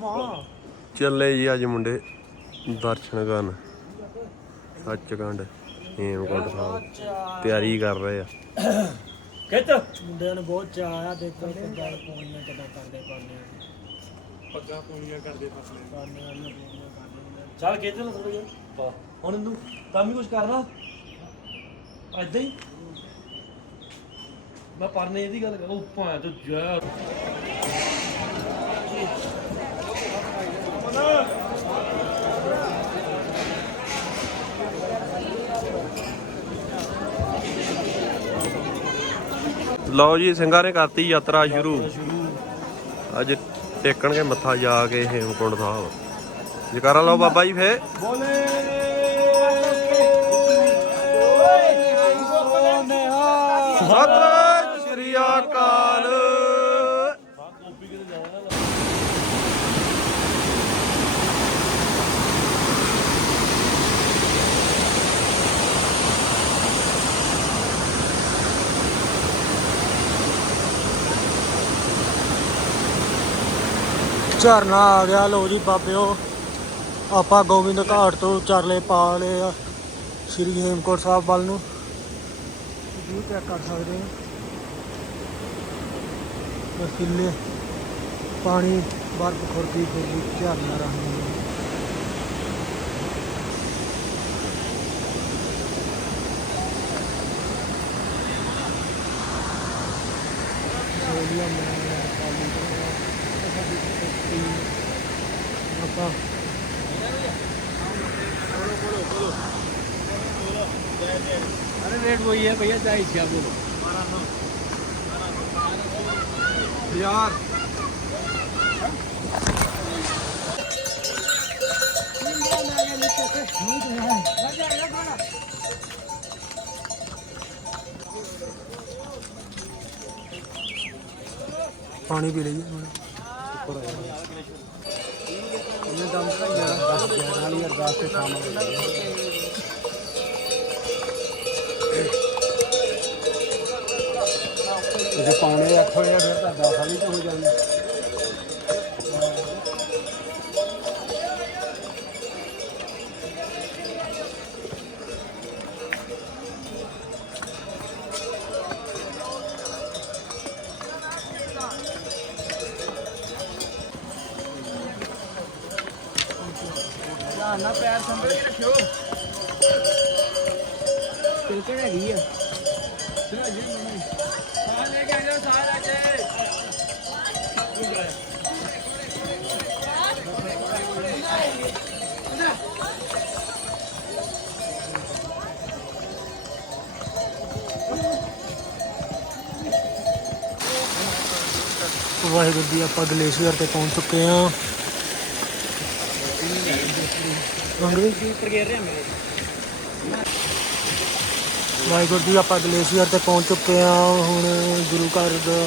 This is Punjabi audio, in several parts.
ਮਾਂ ਚੱਲੇ ਜੀ ਅੱਜ ਮੁੰਡੇ ਦਰਸ਼ਨ ਕਰਨ। ਸੱਚਖੰਡ ਹੇਮਕੁੰਟ ਸਾਹਿਬ। ਤਿਆਰੀ ਕਰ ਰਹੇ ਆ। ਕਿਤ ਮੁੰਡਿਆਂ ਨੂੰ ਬਹੁਤ ਚਾਹ ਆਇਆ ਦੇਖੋ ਕਿੱਦਾਂ ਪੌਣੀਆਂ ਕਿੱਦਾਂ ਕਰਦੇ ਪਾਉਂਦੇ ਪੱਗਾਂ ਪੂਣੀਆਂ ਕਰਦੇ ਫਸਲੇ ਪਾਉਂਦੇ ਆ ਪੌਣੀਆਂ ਕਰਦੇ ਚੱਲ ਕਿਤੇ ਨੂੰ ਥੋੜਾ ਜਿਹਾ। ਹੁਣ ਤੂੰ ਕੰਮ ਹੀ ਕੁਝ ਕਰਨਾ। ਐਦਾਂ ਹੀ। ਮੈਂ ਪਰਨੇ ਇਹਦੀ ਗੱਲ ਕਰ ਉਹ ਭਾਂ ਤੇ ਜਾ ਲਓ ਜੀ ਸਿੰਘਾਂ ਨੇ ਕਰਤੀ ਯਾਤਰਾ ਸ਼ੁਰੂ। ਅੱਜ ਟੇਕਣਗੇ ਮੱਥਾ ਜਾ ਕੇ ਹੇਮਕੁੰਟ ਸਾਹਿਬ। ਜਕਾਰਾ ਲਾਓ ਬਾਬਾ ਜੀ ਫੇ ਬੋਲੇ। ਸਤਿ ਸ਼੍ਰੀ ਅਕਾਲ। ਝਰਨਾ ਆ ਗਿਆ ਲੋ ਜੀ ਬਾਬਿਓ। ਆਪਾਂ ਗੋਬਿੰਦ ਘਾਟ ਤੋਂ ਚਰਲੇ ਪਾ ਲਏ ਆ, ਸ਼੍ਰੀ ਹੇਮਕੋਟ ਸਾਹਿਬ ਵੱਲ ਨੂੰ। ਵੀ ਚੈੱਕ ਕਰ ਸਕਦੇ ਹਾਂ। ਬਰਫੀਲੇ ਪਾਣੀ, ਬਰਫ, ਖੁਰਦੀ ਖੁਰਦੀ, ਝਰਨਾ ਰਹਾ। ਆਪਾਂ अरे रेट वही है भैया चाहे क्या बोलो यार पानी पी लीजिए ਇਹਨੇ ਦਮ ਕਢਾਈਆ ਦਸ ਵਾਲੀ ਅਰਦਾਸ ਤੇ ਸ਼ਾਮ ਜੇ ਪਾਉਣੇ ਅੱਠ ਹੋਏ ਆ, ਫਿਰ ਤਾਂ 10 ਵਾਲੀ ਹੋ ਜਾਂਦੀ ਕਿਲਕੜ ਹੈਗੀ ਆ? ਚਲੋ ਜੀ ਮੰਮੀ ਸਾਹ ਲੈ ਕੇ ਆ ਜਾਓ ਸਾਹ ਲੈ ਕੇ ਵਾਹਿਗੁਰੂ ਜੀ ਆਪਾਂ ਗਲੇਸ਼ੀਅਰ ਤੇ ਪਹੁੰਚ ਚੁੱਕੇ ਹਾਂ। ਮੰਗਵੀ ਉੱਪਰ ਗੇਰ ਰਿਹਾ ਮੇਰੇ। ਵਾਹਿਗੁਰੂ ਜੀ, ਆਪਾਂ ਗਲੇਸ਼ੀਅਰ ਤੇ ਪਹੁੰਚ ਚੁੱਕੇ ਹਾਂ। ਹੁਣ ਗੁਰੂ ਘਰ ਦਾ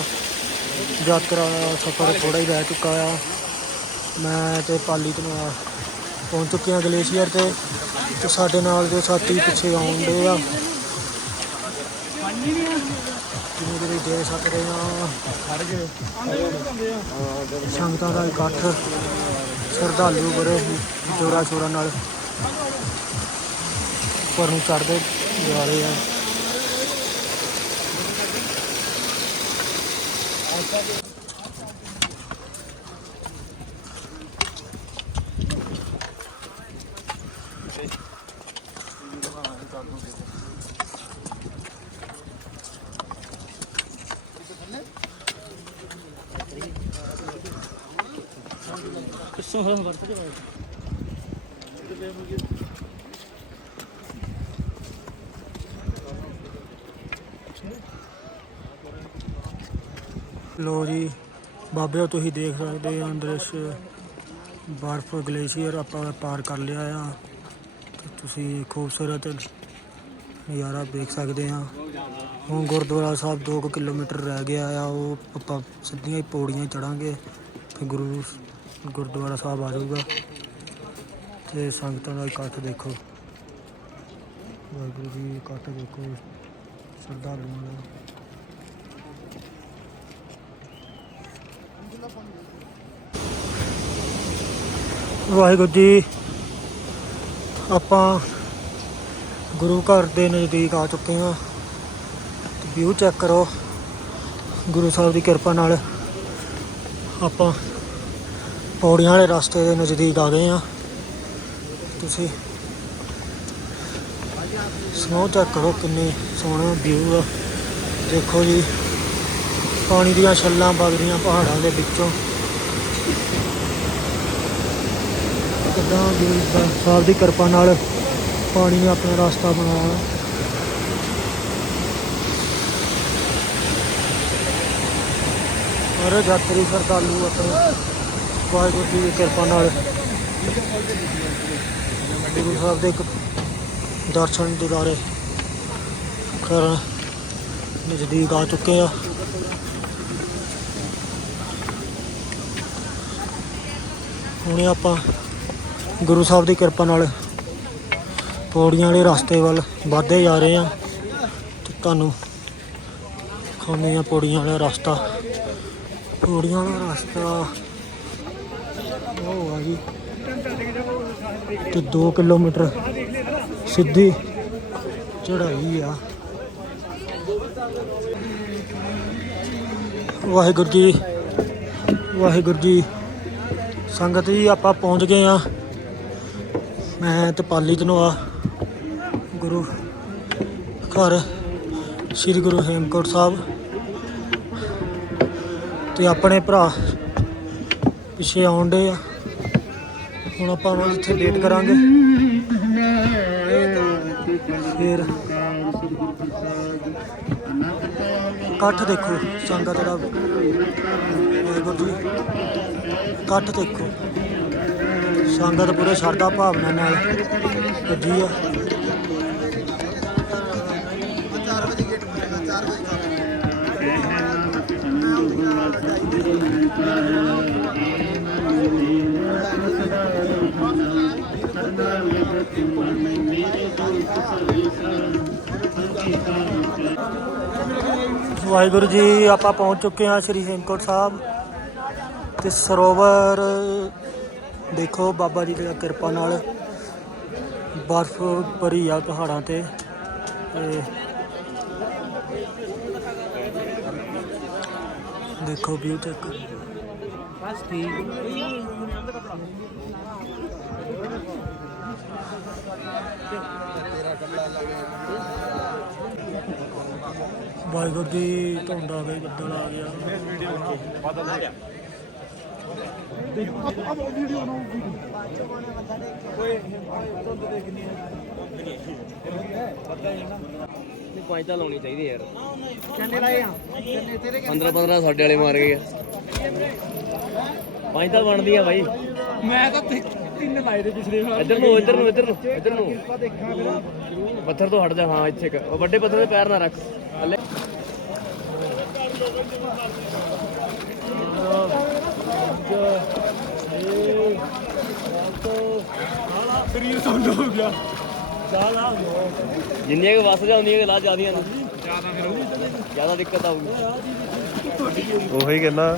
ਯਾਤਰਾ ਸਫ਼ਰ ਥੋੜਾ ਹੀ ਰਹਿ ਚੁੱਕਾ ਆ। ਮੈਂ ਤੇ ਪਾਲੀ ਤੋਂ ਪਹੁੰਚ ਚੁੱਕੇ ਹਾਂ ਗਲੇਸ਼ੀਅਰ ਤੇ ਤੇ ਸਾਡੇ ਨਾਲ ਦੇ ਸਾਥੀ ਪਿੱਛੇ ਆਉਂਦੇ ਆ। ਜਿਵੇਂ ਜਿਹੜੇ ਦੇ ਸਕਦੇ ਆ ਖੜ ਗਏ ਸੰਗਤਾਂ ਦਾ ਇਕੱਠ ਸ਼ਰਧਾਲੂ ਬੜੇ ਜੋਰਾ ਸ਼ੋਰਾਂ ਨਾਲ ਉੱਪਰ ਨੂੰ ਚੜਦੇ ਜਾ ਰਹੇ ਆ। ਕਿੱਸੋਂ ਹੋਇਆ ਵਰਤ ਕੇ ਲੋ ਜੀ ਬਾਬਿਓ ਤੁਸੀਂ ਦੇਖ ਸਕਦੇ ਆ ਦ੍ਰਿਸ਼ ਬਰਫ਼ ਗਲੇਸ਼ੀਅਰ ਆਪਾਂ ਪਾਰ ਕਰ ਲਿਆ ਆ। ਤੁਸੀਂ ਖੂਬਸੂਰਤ ਨਜ਼ਾਰਾ ਦੇਖ ਸਕਦੇ ਆ। ਹੁਣ ਗੁਰਦੁਆਰਾ ਸਾਹਿਬ 2 ਕਿਲੋਮੀਟਰ ਰਹਿ ਗਿਆ ਆ, ਉਹ ਆਪਾਂ ਸਿੱਧੀਆਂ ਹੀ ਪੌੜੀਆਂ ਚੜਾਂਗੇ। ਤੇ ਗੁਰੂ ਗੁਰਦੁਆਰਾ ਸਾਹਿਬ ਆ ਜਾਊਗਾ। ਤੇ ਸੰਗਤਾਂ ਦਾ ਇਕੱਠ ਦੇਖੋ। ਵਾਹਿਗੁਰੂ ਜੀ, ਇਕੱਠ ਦੇਖੋ। ਸ਼ਰਧਾਲੂਆਂ ਦਾ ਵਾਹਿਗੁਰੂ ਜੀ, ਆਪਾਂ ਗੁਰੂ ਘਰ ਦੇ ਨਜ਼ਦੀਕ ਆ ਚੁੱਕੇ ਹਾਂ। ਵਿਊ ਚੈੱਕ ਕਰੋ। ਗੁਰੂ ਸਾਹਿਬ ਦੀ ਕਿਰਪਾ ਨਾਲ ਆਪਾਂ ਪੌੜੀਆਂ ਵਾਲੇ ਰਸਤੇ ਦੇ ਨਜ਼ਦੀਕ ਆ ਗਏ ਹਾਂ ਤੁਸੀਂ ਸਨੋ ਚੈੱਕ ਕਰੋ ਕਿੰਨੇ ਸੋਹਣਾ ਵਿਊ ਆ। ਦੇਖੋ ਜੀ, ਪਾਣੀ ਦੀਆਂ ਛੱਲਾਂ ਵਗਦੀਆਂ ਪਹਾੜਾਂ ਦੇ ਵਿੱਚੋਂ। ਕਿੱਦਾਂ ਗੁਰੂ ਸਾਹਿਬ ਦੀ ਕਿਰਪਾ ਨਾਲ ਪਾਣੀ ਨੇ ਆਪਣਾ ਰਸਤਾ ਬਣਾਇਆ। ਸਾਰੇ ਯਾਤਰੀ ਸ਼ਰਧਾਲੂ ਆਪਣੇ ਵਾਹਿਗੁਰੂ ਜੀ ਦੀ ਕਿਰਪਾ ਨਾਲ ਗੁਰੂ ਸਾਹਿਬ ਦੇ ਇੱਕ ਦਰਸ਼ਨ ਦਿਦਾਰੇ ਕਰਨ ਨਜ਼ਦੀਕ ਆ ਚੁੱਕੇ ਆ। ਹੁਣੇ ਆਪਾਂ ਗੁਰੂ ਸਾਹਿਬ ਦੀ ਕਿਰਪਾ ਨਾਲ ਪੌੜੀਆਂ ਵਾਲੇ ਰਸਤੇ ਵੱਲ ਵਧਦੇ ਜਾ ਰਹੇ ਆ ਤੇ ਤੁਹਾਨੂੰ ਖਾਣੇ ਆ ਪੌੜੀਆਂ ਵਾਲਾ ਰਸਤਾ। ਪੌੜੀਆਂ ਵਾਲਾ ਰਸਤਾ ਉਹ ਆ ਜੀ ਤੇ 2 ਕਿਲੋਮੀਟਰ ਸਿੱਧੀ ਚੜਾਈ ਆ। ਵਾਹਿਗੁਰੂ ਜੀ ਵਾਹਿਗੁਰੂ ਜੀ, ਸੰਗਤ ਜੀ, ਆਪਾਂ ਪਹੁੰਚ ਗਏ ਆ। ਮੈਂ ਤੇ ਪਾਲੀ ਧਨੋਆ ਗੁਰੂ ਘਰ, ਸ੍ਰੀ ਗੁਰੂ ਹੇਮਕੋਟ ਸਾਹਿਬ। ਤੇ ਆਪਣੇ ਭਰਾ ਪਿੱਛੇ ਆਉਂਦੇ ਆ। ਹੁਣ ਆਪਾਂ ਉਹਨਾਂ ਇੱਥੇ ਵੇਟ ਕਰਾਂਗੇ। ਫਿਰ ਇਕੱਠ ਦੇਖੋ ਸੰਗਤ ਦਾ ਵਾਹਿਗੁਰੂ ਜੀ। ਇਕੱਠ ਦੇਖੋ। ਸੰਗਤ ਪੂਰੇ ਸ਼ਰਧਾ ਭਾਵਨਾ ਨਾਲ ਪੁੱਜੀ ਆ। ਵਾਹਿਗੁਰੂ ਜੀ, ਆਪਾਂ ਪਹੁੰਚ ਚੁੱਕੇ ਹਾਂ ਸ੍ਰੀ ਹੇਮਕੋਟ ਸਾਹਿਬ ਤੇ ਸਰੋਵਰ, ਦੇਖੋ ਬਾਬਾ ਜੀ ਦੀ ਕਿਰਪਾ ਨਾਲ ਬਰਫ਼ ਭਰੀ ਆ ਪਹਾੜਾਂ ਤੇ ਤੇ ਦੇਖੋ ਵਿਊ ਚੈੱਕ ਬਸ ਠੀਕ ਵਾਹਿਗੁਰੂ ਜੀ ਧੁੰਦ ਆ ਗਈ ਬੱਦਲ ਆ ਗਿਆ ਪੰਜ ਤਾਂ ਲਾਉਣੀ ਚਾਹੀਦੀ ਯਾਰ। ਕਿੰਨੇ ਲਾਏ ਆ। 15 15 ਸਾਡੇ ਵਾਲੇ ਮਾਰ ਗਏ ਪੰਜ ਤਾਂ ਬਣਦੀਆਂ ਬਾਈ। ਮੈਂ ਤਾਂ ਤਿੰਨ ਲਾਏ ਦੇ ਪਿਛਲੇ ਵਾਰ। ਇੱਧਰ ਨੂੰ ਇੱਧਰ ਨੂੰ ਇੱਧਰ ਨੂੰ ਇੱਧਰ ਨੂੰ। ਪੱਥਰ ਤੋਂ ਹਟ ਜਾ ਹਾਂ ਇੱਥੇ ਕੁ। ਉਹ ਵੱਡੇ ਪੱਥਰ ਤੇ ਪੈਰ ਨਾ ਰੱਖ। ਥੱਲੇ। ਜਿੰਨੀਆਂ ਕਿ ਵਸ ਜਾਂਦੀਆਂ ਕਿ ਲਾ ਜਾਂਦੀਆਂ ਨੇ। ਜ਼ਿਆਦਾ ਫਿਰ ਜ਼ਿਆਦਾ ਦਿੱਕਤ ਆਊਗੀ। ਉਹੀ ਕਹਿੰਦਾ।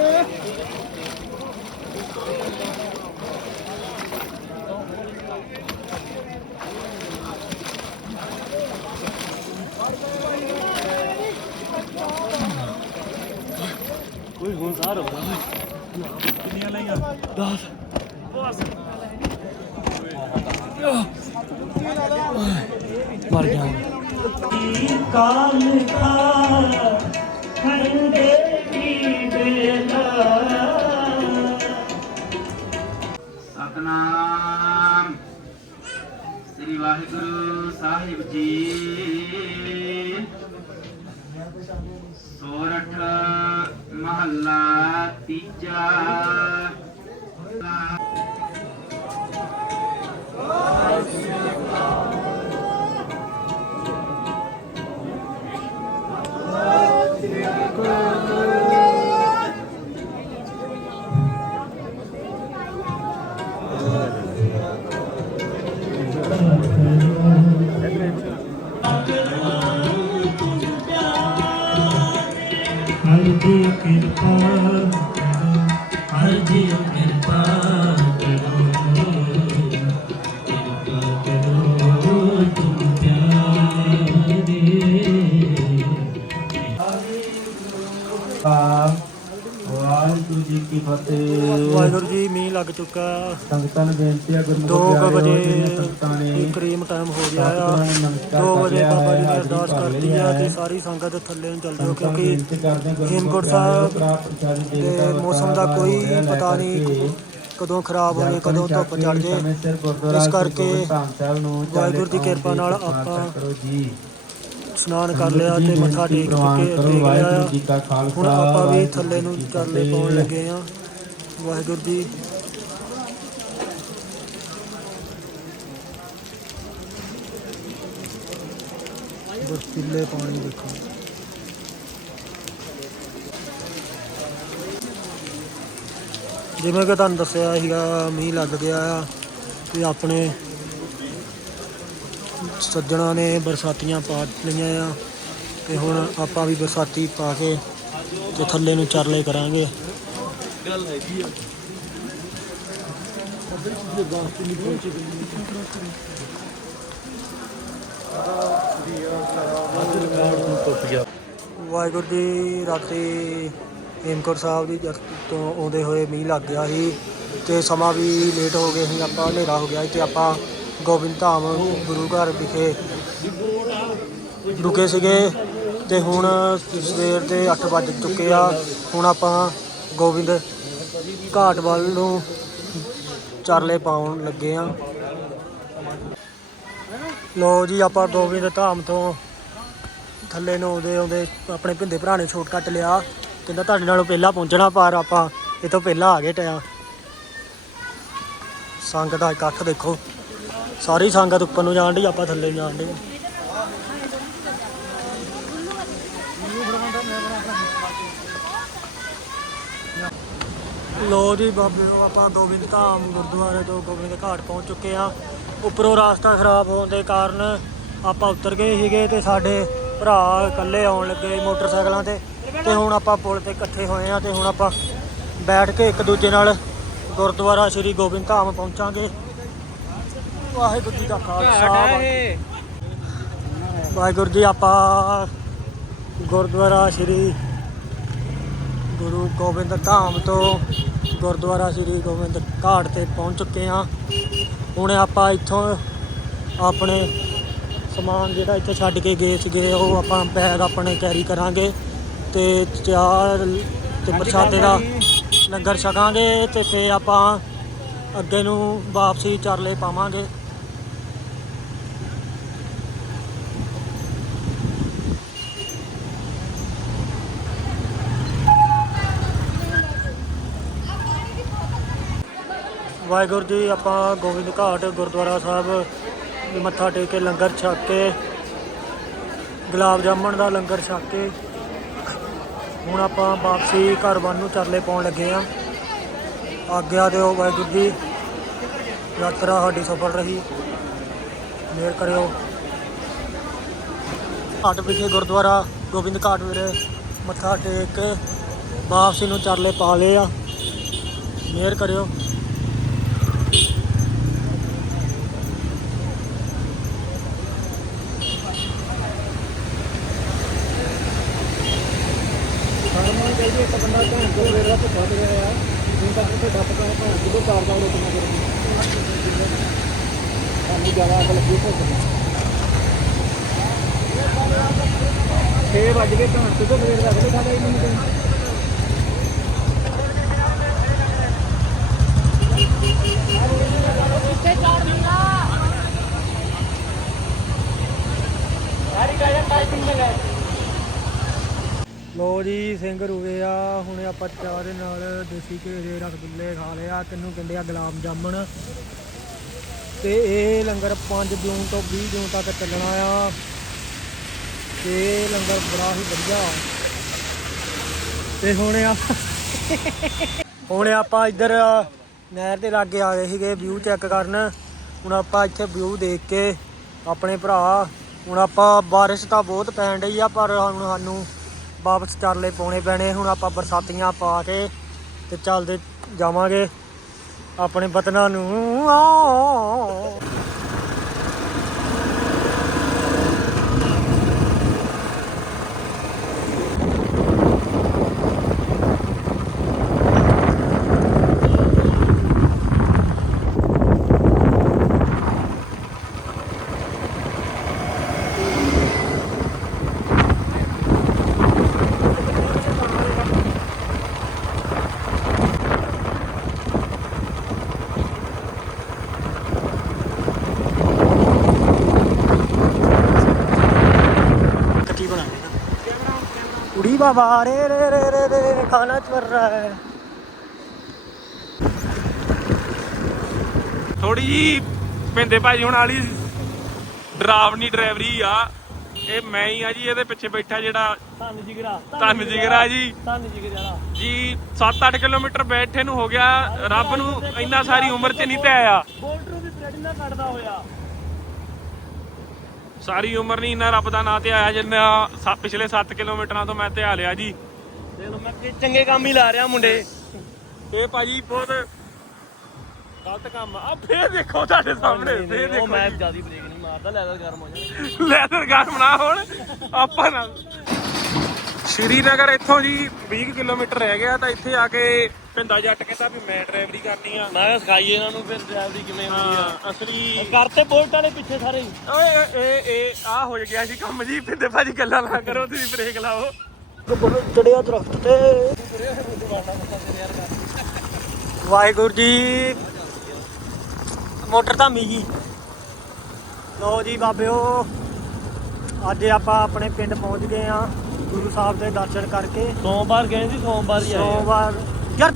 ਕੋਈ ਹੁਣ ਸਾਰ ਹੋ ਕਿੰਨੀਆਂ ਲਈਆਂ 10 ਮਰ ਗਿਆ। ਕਾਲ ਖਾ ਖੰਡੇ ਕੀ ਬੇਲਾ ਸਤਨਾਮ। ਸ੍ਰੀ ਵਾਹਿਗੁਰੂ ਸਾਹਿਬ ਜੀ। ਸੋਰਠ ਮਹੱਲਾ ਤੀਜਾ। Oh, ਲੱਗ ਚੁੱਕਾ ਸੰਗਤਾਂ ਨੂੰ ਬੇਨਤੀ ਹੈ ਗੁਰਮੁਖ 2 ਪਿਆਰਿਓ, ਵਜੇ ਜਿਹੜੀਆਂ ਸੰਗਤਾਂ ਨੇ ਕਰੀਮ ਟਾਈਮ ਹੋ ਗਿਆ ਆ। ਸਤਿਗੁਰਾਂ ਨੇ ਨਮਸਕਾਰ 2 ਕਰ ਵਜੇ ਬਾਬਾ ਜੀ ਨੇ ਅਰਦਾਸ ਕਰਤੀ ਆ। ਕਿ ਸਾਰੀ ਸੰਗਤ ਥੱਲੇ ਨੂੰ ਚੱਲ ਜਾਓ ਕਿਉਂਕਿ ਹੇਮਕੁੰਟ ਸਾਹਿਬ ਮੌਸਮ ਦਾ ਕੋਈ ਪਤਾ ਨਹੀਂ ਕਦੋਂ ਖਰਾਬ ਹੋ ਜਾਏ ਜਲ ਕਦੋਂ ਧੁੱਪ ਚੜ ਜੇ। ਇਸ ਕਰਕੇ ਵਾਹਿਗੁਰੂ ਦੀ ਕਿਰਪਾ ਨਾਲ ਆਪਾਂ ਇਸ਼ਨਾਨ ਕਰ ਲਿਆ ਤੇ ਮੱਥਾ ਟੇਕ ਕੇ ਟੇਕ ਲਿਆ ਵਾਹਿਗੁਰੂ ਆ ਜੀ ਕਾ ਖਾਲਸਾ ਹੁਣ ਆਪਾਂ ਵੀ ਥੱਲੇ ਨੂੰ ਕੀ ਚੱਲੇ ਫਤਿਹ। ਪਾਉਣ ਲੱਗੇ ਆ। ਵਾਹਿਗੁਰੂ ਜੀ ਬਰਫੀਲੇ ਪਾਣੀ ਦੇਖੋ। ਜਿਵੇਂ ਕਿ ਤੁਹਾਨੂੰ ਦੱਸਿਆ ਸੀਗਾ, ਮੀਂਹ ਲੱਗ ਗਿਆ ਆ ਤੇ ਆਪਣੇ ਸੱਜਣਾ ਨੇ ਬਰਸਾਤੀਆਂ ਪਾ ਲਈਆਂ ਆ ਤੇ ਹੁਣ ਆਪਾਂ ਵੀ ਬਰਸਾਤੀ ਪਾ ਕੇ ਤੇ ਥੱਲੇ ਨੂੰ ਚਰਲੇ ਕਰਾਂਗੇ। ਵਾਹਿਗੁਰੂ ਜੀ, ਰਾਤੀ ਹੇਮਕੁੰਟ ਸਾਹਿਬ ਦੀ ਜਦ ਤੋਂ ਆਉਂਦੇ ਹੋਏ ਮੀਂਹ ਲੱਗ ਗਿਆ ਸੀ ਤੇ ਸਮਾਂ ਵੀ ਲੇਟ ਹੋ ਗਏ ਸੀ, ਆਪਾਂ ਹਨੇਰਾ ਹੋ ਗਿਆ ਸੀ ਤੇ ਆਪਾਂ ਗੋਬਿੰਦ ਧਾਮ ਗੁਰੂ ਘਰ ਵਿਖੇ ਰੁਕੇ ਸੀਗੇ ਤੇ ਹੁਣ ਸਵੇਰ ਦੇ 8 ਵੱਜ ਚੁੱਕੇ ਆ, ਹੁਣ ਆਪਾਂ ਗੋਬਿੰਦ ਘਾਟ ਵੱਲ ਨੂੰ ਚਰਲੇ ਪਾਉਣ ਲੱਗੇ ਆ। ਲੋ ਜੀ, ਆਪਾਂ ਗੋਬਿੰਦ ਧਾਮ ਤੋਂ ਥੱਲੇ ਨੂੰ ਆਉਂਦੇ ਆਉਂਦੇ ਆਪਣੇ ਭਿੰਦੇ ਭਰਾ ਨੇ ਛੋਟ ਕੱਟ ਲਿਆ। ਕਹਿੰਦਾ ਤੁਹਾਡੇ ਨਾਲੋਂ ਪਹਿਲਾਂ ਪਹੁੰਚਣਾ, ਪਰ ਆਪਾਂ ਇਹ ਤੋਂ ਪਹਿਲਾਂ ਆ ਗਏ ਟਿਆ ਸੰਗਤ ਦਾ ਇਕੱਠ ਦੇਖੋ। ਸਾਰੀ ਸੰਗਤ ਉੱਪਰ ਨੂੰ ਜਾਣ ਡਈ, ਆਪਾਂ ਥੱਲੇ ਨੂੰ ਜਾਣ ਡਏ ਲੋ ਜੀ ਬਾਬਿਓ ਆਪਾਂ ਗੋਬਿੰਦ ਧਾਮ ਗੁਰਦੁਆਰੇ ਤੋਂ ਗੋਬਿੰਦ ਘਾਟ ਪਹੁੰਚ ਚੁੱਕੇ ਆ ਉੱਪਰੋਂ ਰਾਸਤਾ ਖਰਾਬ ਹੋਣ ਦੇ ਕਾਰਨ ਆਪਾਂ ਉਤਰ ਗਏ ਸੀਗੇ ਤੇ ਸਾਡੇ ਭਰਾ ਇਕੱਲੇ ਆਉਣ ਲੱਗੇ ਮੋਟਰਸਾਈਕਲਾਂ ਤੇ ਤੇ ਹੁਣ ਆਪਾਂ ਪੁਲ ਤੇ ਇਕੱਠੇ ਹੋਏ ਆ ਤੇ ਹੁਣ ਆਪਾਂ ਬੈਠ ਕੇ ਇੱਕ ਦੂਜੇ ਨਾਲ ਗੁਰਦੁਆਰਾ ਸ੍ਰੀ ਗੋਬਿੰਦ ਧਾਮ ਪਹੁੰਚਾਂਗੇ। ਵਾਹਿਗੁਰੂ ਜੀ ਦਾ ਖਾਲਸਾ ਵਾਹਿਗੁਰੂ ਜੀ ਆਪਾਂ ਗੁਰਦੁਆਰਾ ਸ੍ਰੀ ਗੁਰੂ ਗੋਬਿੰਦ ਧਾਮ ਤੋਂ ਗੁਰਦੁਆਰਾ ਸ੍ਰੀ ਗੋਬਿੰਦ ਘਾਟ ਤੇ ਪਹੁੰਚ ਚੁੱਕੇ ਹਾਂ। ਹੁਣ ਆਪਾਂ ਇੱਥੋਂ ਆਪਣੇ ਸਮਾਨ ਜਿਹੜਾ ਇੱਥੇ ਛੱਡ ਕੇ ਗਏ ਸੀਗੇ ਉਹ ਆਪਾਂ ਬੈਗ ਆਪਣੇ ਕੈਰੀ ਕਰਾਂਗੇ ਤੇ ਚਾਹ ਤੇ ਪ੍ਰਸ਼ਾਦੇ ਦਾ ਲੰਗਰ ਛਕਾਂਗੇ ਤੇ ਫੇ ਆਪਾਂ ਅੱਗੇ ਨੂੰ ਵਾਪਸੀ ਚਰਲੇ ਪਾਵਾਂਗੇ। ਵਾਹਿਗੁਰੂ ਜੀ, ਆਪਾਂ ਗੋਬਿੰਦ ਘਾਟ, ਗੁਰਦੁਆਰਾ ਸਾਹਿਬ, ਮੱਥਾ ਟੇਕ ਕੇ ਲੰਗਰ ਛਕ ਕੇ, ਗੁਲਾਬ ਜਾਮਣ ਦਾ ਲੰਗਰ ਛਕ ਕੇ, ਹੁਣ ਆਪਾਂ ਵਾਪਸੀ ਘਰ ਵੱਲ ਨੂੰ ਚਰਲੇ ਪਾਉਣ ਲੱਗੇ ਆ। ਆਗਿਆ ਦਿਓ ਵਾਹਿਗੁਰੂ ਜੀ, ਯਾਤਰਾ ਸਾਡੀ ਸਫਲ ਰਹੀ। ਮੇਰ ਕਰਿਓ। ਘਾਟ ਵਿਖੇ ਗੁਰਦੁਆਰਾ, ਗੋਬਿੰਦ ਘਾਟ ਵੀਰੇ ਮੱਥਾ ਟੇਕ ਕੇ ਵਾਪਸੀ ਨੂੰ ਚਰਲੇ ਪਾ ਲਏ ਆ। ਮੇਰ ਕਰਿਓ ਸਾਰਮਾ ਕਹਿੰਦੀ ਇੱਕ ਬੰਦਾ ਭੈਣ ਕੋਲ ਵੇਰਾ ਭੁੱਖਾ ਤੇ ਗਿਆ ਆ ਹੁਣ ਤੱਕ ਤੇ ਡੱਪ ਪਾ ਚਾਰ ਦਾ ਰੋਟੀਆਂ ਕਰਦੀ ਸਾਨੂੰ ਜ਼ਿਆਦਾ ਅਕਲ ਲੱਗੀ ਭੁੱਖ ਦੀ 6 ਵਜ ਗਏ ਤੋਂ ਸਵੇਰ ਦਾ ਕਦੇ ਖਾਦਾ ਹੀ ਨਹੀਂ ਕੋਈ ਲੋ ਜੀ, ਸਿੰਘ ਰੁਗੇ ਆ। ਹੁਣ ਆਪਾਂ ਚਾਹ ਦੇ ਨਾਲ ਦੇਸੀ ਘੇ ਦੇ ਰਸਗੁੱਲੇ ਖਾ ਲਿਆ ਤੈਨੂੰ ਕਹਿੰਦੇ ਆ ਗੁਲਾਬ ਜਾਮਣ। ਤੇ ਇਹ ਲੰਗਰ 5 ਜੂਨ ਤੋਂ 20 ਜੂਨ ਤੱਕ ਚੱਲਣਾ ਆ। ਤੇ ਲੰਗਰ ਬੜਾ ਹੀ ਵਧੀਆ। ਤੇ ਹੁਣ ਆ ਹੁਣ ਆਪਾਂ ਇੱਧਰ ਨਹਿਰ ਦੇ ਲਾਗੇ ਆ ਗਏ ਸੀਗੇ ਵਿਊ ਚੈੱਕ ਕਰਨ। ਹੁਣ ਆਪਾਂ ਇੱਥੇ ਵਿਊ ਦੇਖ ਕੇ ਆਪਣੇ ਭਰਾ ਹੁਣ ਆਪਾਂ ਬਾਰਿਸ਼ ਤਾਂ ਬਹੁਤ ਪੈਣ ਡਈ ਆ, ਪਰ ਹੁਣ ਸਾਨੂੰ ਵਾਪਸ ਚਾਰਲੇ ਪਾਉਣੇ ਪੈਣੇ। ਹੁਣ ਆਪਾਂ ਬਰਸਾਤੀਆਂ ਪਾ ਕੇ ਤੇ ਚੱਲਦੇ ਜਾਵਾਂਗੇ। ਆਪਣੇ ਵਤਨਾਂ ਨੂੰ ਆ ਬਾਬਾ ਰੇ ਰੇ ਰੇ ਰੇ ਰੇ ਖਾਣਾ ਚਰ ਰਹਾ ਹੈ। ਥੋੜੀ ਜੀ ਪਿੰਦੇ ਭਾਜੀ ਹੁਣ ਵਾਲੀ ਡਰਾਵਣੀ ਡਰਾਈਵਰੀ ਆ। ਇਹ ਮੈਂ ਹੀ ਆ ਜੀ ਇਹਦੇ ਪਿੱਛੇ ਬੈਠਾ ਜਿਹੜਾ ਧੰਨ ਜਿਗਰਾ ਧੰਨ ਜਿਗਰਾ ਜੀ ਧੰਨ ਜਿਗਰਾ ਜੀ 7-8 ਕਿਲੋਮੀਟਰ ਬੈਠੇ ਨੂੰ ਹੋ ਗਿਆ ਰੱਬ ਨੂੰ ਇੰਨਾ ਸਾਰੀ ਉਮਰ 'ਚ ਨਹੀਂ ਤੇ ਆਇਆ। ਬੋਲਟਰ ਵੀ ਥ੍ਰੈਡ ਨਾਲ ਕੱਟਦਾ ਹੋਇਆ। ਸਾਰੀ ਉਮਰ ਨਹੀਂ ਇੰਨਾ ਰੱਬ ਦਾ ਨਾਂ ਤੇ ਆਇਆ ਜਿੰਨਾ ਪਿਛਲੇ 7 ਕਿਲੋਮੀਟਰਾਂ ਤੋਂ ਮੈਂ ਤੇ ਆ ਲਿਆ ਜੀ। ਦੇਖ ਲਓ ਮੈਂ ਕਿ ਚੰਗੇ ਕੰਮ ਹੀ ਲਾ ਰਿਹਾ ਮੁੰਡੇ। ਇਹ ਭਾਜੀ ਬਹੁਤ ਗਲਤ ਕੰਮ ਆ। ਫੇਰ ਦੇਖੋ ਤੁਹਾਡੇ ਸਾਹਮਣੇ ਫੇਰ ਦੇਖੋ ਮੈਂ ਜਿਆਦੀ ਬ੍ਰੇਕ ਨਹੀਂ ਮਾਰਦਾ ਲੈਦਰ ਗਰਮ ਹੋ ਜਾਣਾ। ਲੈਦਰ ਗਰਮ ਨਾ ਹੋਣ ਆਪਾਂ ਨਾ ਸ਼੍ਰੀਨਗਰ ਇੱਥੋਂ ਜੀ 20 ਕਿਲੋਮੀਟਰ ਰਹਿ ਗਿਆ ਤਾਂ ਇੱਥੇ ਆ ਕੇ ਪਿੰਦਾ ਜੱਟ ਕਹਿੰਦਾ ਵੀ ਮੈਂ ਡਰਾਈਵਰੀ ਕਰਨੀ ਆ। ਮੈਂ ਕਿਹਾ ਸਿਖਾਈਏ ਇਹਨਾਂ ਨੂੰ ਫਿਰ ਡਰਾਈਵਰੀ ਕਿਵੇਂ ਹੁੰਦੀ ਆ। ਹਾਂ ਅਸਲੀ ਕਰਤੇ ਬੋਲਟ ਵਾਲੇ ਪਿੱਛੇ ਸਾਰੇ ਹੀ। ਓਏ ਇਹ ਇਹ ਆ ਹੋ ਗਿਆ ਸੀ ਕੰਮ ਜੀ ਪਿੰਦੇ ਭਾਜੀ ਗੱਲਾਂ ਨਾ ਕਰੋ ਤੁਸੀਂ ਬ੍ਰੇਕ ਲਾਓ। ਚੜਿਆ ਦਰਖਤ ਤੇ। ਵਾਹਿਗੁਰੂ ਜੀ ਮੋਟਰ ਤਾਂ ਮੀ ਜੀ। ਲੋ ਜੀ ਬਾਬਿਓ ਅੱਜ ਆਪਾਂ ਆਪਣੇ ਪਿੰਡ ਪਹੁੰਚ ਗਏ ਆ ਗੁਰੂ ਸਾਹਿਬ ਦੇ ਦਰਸ਼ਨ ਕਰਕੇ। ਸੋਮਵਾਰ ਗਏ ਸੀ ਸੋਮਵਾਰ ਹੀ ਆਏ ਆ। ਸੋਮਵਾਰ ਯਾਰ।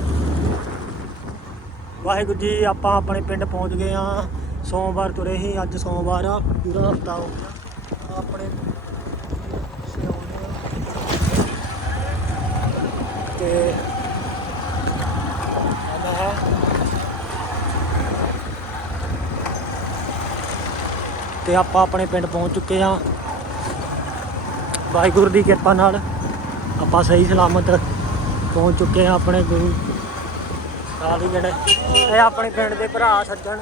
ਵਾਹਿਗੁਰੂ ਜੀ, ਆਪਾਂ ਆਪਣੇ ਪਿੰਡ ਪਹੁੰਚ ਗਏ ਆ ਸੋਮਵਾਰ ਤੁਰੇ ਸੀ, ਅੱਜ ਸੋਮਵਾਰ ਆ, ਪੂਰਾ ਹਫਤਾ ਹੋ ਗਿਆ। ਆਪਣੇ ਤੇ ਆਨਾ ਹੈ ਤੇ ਆਪਾਂ ਆਪਣੇ ਪਿੰਡ ਪਹੁੰਚ ਚੁੱਕੇ ਆ ਵਾਹਿਗੁਰੂ ਦੀ ਕਿਰਪਾ ਨਾਲ ਆਪਾਂ ਸਹੀ ਸਲਾਮਤ ਪਹੁੰਚ ਚੁੱਕੇ ਆ ਆਪਣੇ ਗੁਰੂ ਸਾਲੀ ਜਿਹੜੇ ਇਹ ਆਪਣੇ ਪਿੰਡ ਦੇ ਭਰਾ ਸੱਜਣ।